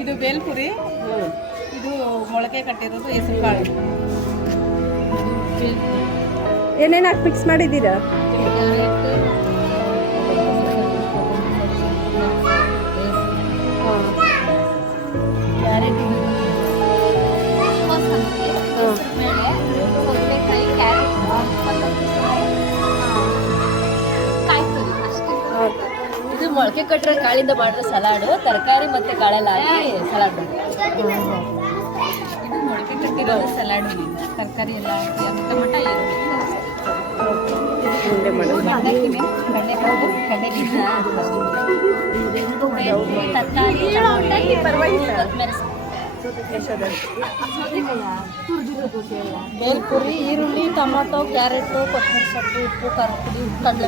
ಇದು ಬೇಲ್ಪುರಿ, ಇದು ಮೊಳಕೆ ಕಟ್ಟಿರೋದು ಹೆಸರು ಕಾಳು. ಏನೇನು ಹಾಕಿ ಮಿಕ್ಸ್ ಮಾಡಿದ್ದೀರಾ? ಇದು ಮೊಳಕೆ ಕಟ್ಟಿರೋ ಕಾಳಿಂದ ಮಾಡಿರೋ ಸಲಾಡು, ತರಕಾರಿ ಮತ್ತೆ ಕಾಳೆಲ್ಲ ಹಾಕಿ ಸಲಾಡ್ ಮಾಡ್ತಾರೆ. ಇದು ಮೊಳಕೆ ಕಟ್ಟಿರೋದು ಸಲಾಡ್, ತರಕಾರಿ ಎಲ್ಲ ಹಾಕಿ ಟೊಮಟ ಬೇಲ್ಪುರಿ, ಈರುಳ್ಳಿ, ಟೊಮೊಟೊ, ಕ್ಯಾರೆಟು, ಕೊತ್ತಂಬರಿ ಸೊಪ್ಪು, ಉಪ್ಪು, ಖಾರದ ಪುಡಿ, ಕಡಲೆ